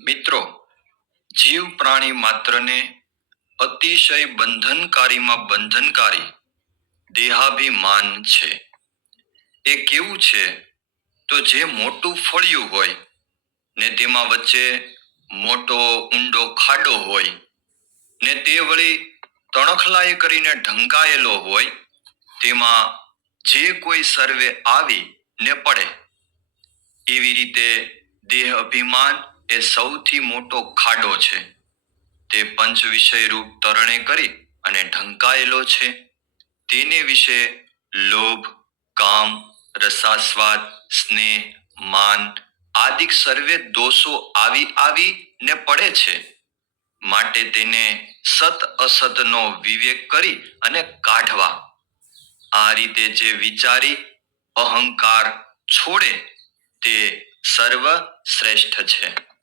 મિત્રો, જીવ પ્રાણી માત્રને અતિશય બંધનકારીમાં બંધનકારી દેહાભિમાન છે. એ કેવું છે તો જે મોટું ફળિયું હોય ને તેમાં વચ્ચે મોટો ઊંડો ખાડો હોય ને તે વળી તણખલાએ કરીને ઢંકાયેલો હોય, તેમાં જે કોઈ સર્વે આવી ને પડે. એવી રીતે દેહ અભિમાન એ સૌથી મોટો ખાડો છે. તે પંચ વિષય રૂપ તરણે કરી અને ઢંકાયેલો છે. તેને વિશે લોભ, કામ, રસાસ્વાદ, સ્નેહ, માન આદિક સર્વે દોષો આવી ને પડે છે. માટે તેને સત અસતનો વિવેક કરી અને કાઢવા. આ રીતે જે વિચારી અહંકાર છોડે તે સર્વ શ્રેષ્ઠ છે.